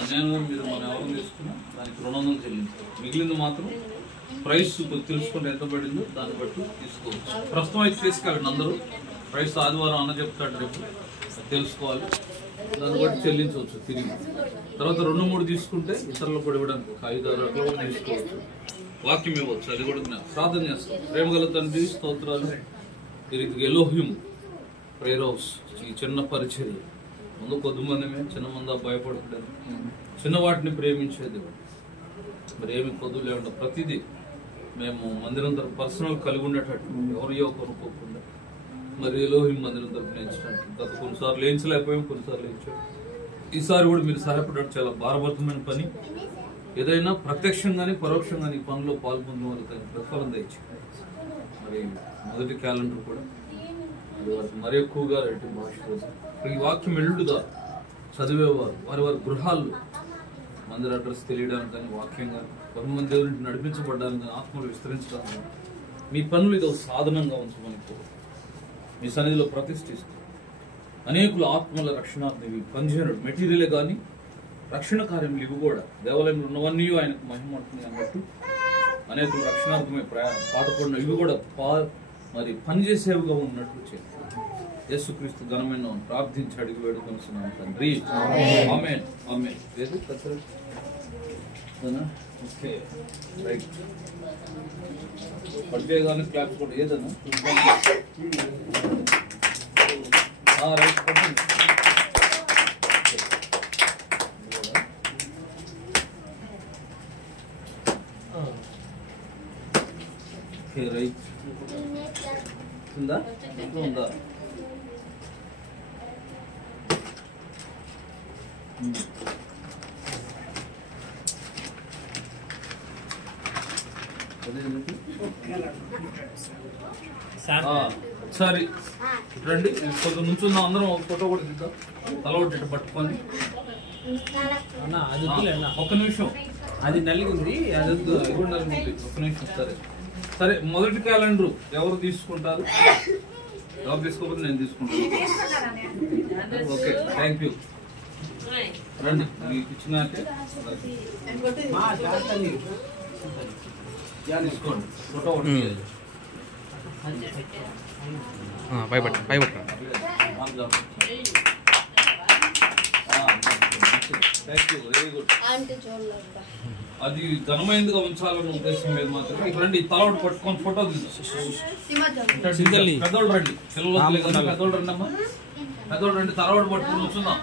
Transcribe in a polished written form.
అన్యాయంగా మీరు మనం ఎవరు తీసుకున్నా దానికి రుణం చెల్లించాలి. మిగిలింది మాత్రం ప్రైస్ తెలుసుకుంటే ఎంత పడిందో దాన్ని బట్టి తీసుకోవచ్చు. ప్రస్తుతం అయితే తీసుకెళ్ళండి అందరూ. ప్రైస్ ఆదివారం అన్న చెప్తాడు, రేపు తెలుసుకోవాలి, దాన్ని బట్టి చెల్లించవచ్చు తిరిగి. తర్వాత 2-3 తీసుకుంటే ఇతరులకు కూడా ఇవ్వడానికి 5-6 అట్లా కూడా తీసుకోవచ్చు. వాక్యం ఇవ్వచ్చు, అది కూడా ప్రార్థన చేస్తాం. ప్రేమగల తండ్రి స్తోత్రాలు. ఈ రీతికి ఎలోహిం ప్రేయర్ హౌస్ ఈ చిన్న పరిచర్య ముందు కొద్దిమందిమే, చిన్న మంది భయపడకూడదు, చిన్న వాటిని ప్రేమించేది. మరి ఏమి కొద్దు లేకుండా ప్రతిదీ మేము మందిరం తరపు పర్సనల్ కలిగి ఉండేటట్టు ఎవరియో కొనుక్కోకుండా మరి ఎలోహిం మందిరం తరపు నేర్చినట్టు. గత కొన్నిసార్లు లేయించలేకపోయాం, కొన్నిసార్లు లేయించాం. ఈసారి కూడా మీరు సహాయపడటం చాలా భారభరితమైన పని. ఏదైనా ప్రత్యక్షంగానే పరోక్షంగానే ఈ పనిలో పాల్గొన్న వాళ్ళకి ప్రతిఫలం తెచ్చి మరి మొదటి క్యాలెండర్ కూడా మరి ఎక్కువగా రేటు భాష ఈ వాక్యం ఎల్లుడుగా చదివేవారు వారి వారి గృహాల్లో మందిర అడ్రస్ తెలియడానికి కానీ వాక్యంగా కొంతమంది దేవుని నడిపించబడ్డానికి కానీ ఆత్మలు విస్తరించడానికి మీ పనులు ఇది సాధనంగా ఉంచమని మీ సన్నిధిలో ప్రతిష్ఠిస్తూ అనేకుల ఆత్మల రక్షణార్థి పనిచేయడు మెటీరియలే కానీ రక్షణ కార్యములు ఇవి కూడా దేవాలయంలో ఉన్నవన్నీ ఆయనకు మహిమవుతుంది అన్నట్టు అనేకులు రక్షణార్థమై పాటుపడిన ఇవి కూడా మరి పనిచేసేవిగా ఉన్నట్లు చేయాలి. యేసుక్రీస్తు ఘనమైన ప్రార్థించి అడిగి వేడుకొనిస్తున్నాం తండ్రి. Amen amen. Okay right. పడిపోయేగానే క్లాప్స్ కూడా ఏదన్నా రైట్. Okay right. ఉందా ఉందా? సరే రండి, కొంచెం నుంచుందాం అందరం. ఒక ఫోటో కూడా తీద్దాం, తల ఒకటి పట్టుకొని. ఒక్క నిమిషం, అది నలిగింది, అది కూడా నలిగింది. ఒక్క నిమిషం. సరే సరే, మొదటి క్యాలెండర్ ఎవరు తీసుకుంటారు? ఎవరు తీసుకోకపోతే నేను తీసుకుంటాను. Okay thank you. రండి, మీకు ఇచ్చినాకే తీసుకోండి. ఫోటో ఒకటి వెరీ గుడ్. అది ఘనమైనదిగా ఉంచాలన్న ఉద్దేశం మీద మాత్రమే. రండి, తలవాటు పట్టుకొని ఫోటో తీసుకోండి. పెద్దోళ్ళు రండి, పిల్లలు పెద్దోళ్ళు రండి అమ్మా, పెద్దోళ్ళు రండి, తలవాటు పట్టుకొని కూర్చుందాం.